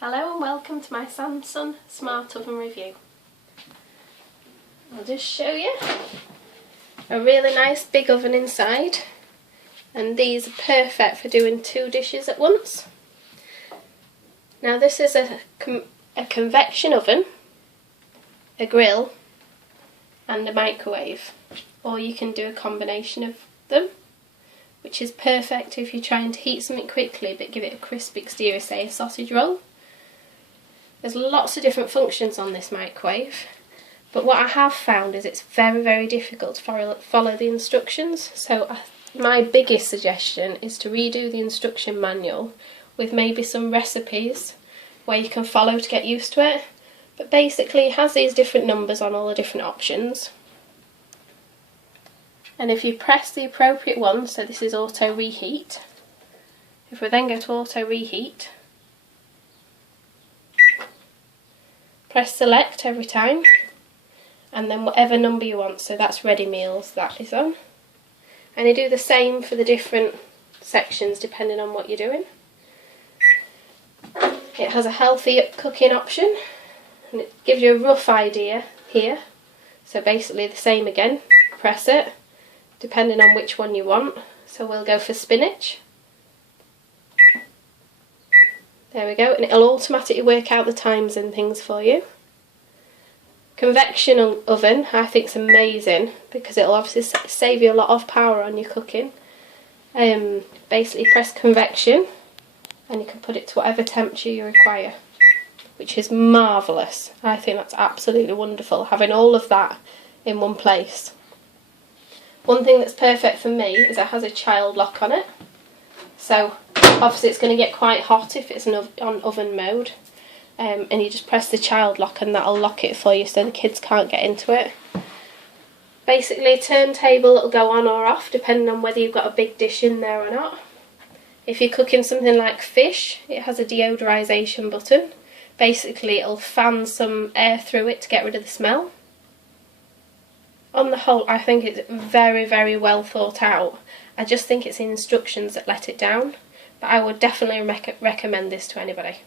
Hello and welcome to my Samsung Smart Oven review. I'll just show you a really nice big oven inside, and these are perfect for doing 2 dishes at once. Now this is a convection oven, a grill and a microwave, or you can do a combination of them, which is perfect if you're trying to heat something quickly but give it a crisp exterior, say a sausage roll. There's lots of different functions on this microwave, but what I have found is it's very difficult to follow the instructions. So my biggest suggestion is to redo the instruction manual with maybe some recipes where you can follow to get used to it. But basically it has these different numbers on all the different options. And if you press the appropriate one, so this is auto reheat, if we then go to auto reheat, press select every time, and then whatever number you want, so that's ready meals, that is on. And you do the same for the different sections depending on what you're doing. It has a healthy cooking option, and it gives you a rough idea here. So basically the same again, press it, depending on which one you want. So we'll go for spinach. There we go, and it'll automatically work out the times and things for you. Convection oven, I think, is amazing because it'll obviously save you a lot of power on your cooking. Basically press convection and you can put it to whatever temperature you require, which is marvellous. I think that's absolutely wonderful, having all of that in one place. One thing that's perfect for me is it has a child lock on it. So obviously it's going to get quite hot if it's on oven mode, and you just press the child lock and that'll lock it for you so the kids can't get into it. Basically a turntable that'll go on or off depending on whether you've got a big dish in there or not. If you're cooking something like fish, it has a deodorisation button. Basically it'll fan some air through it to get rid of the smell. On the whole, I think it's very well thought out. I just think it's the instructions that let it down, but I would definitely recommend this to anybody.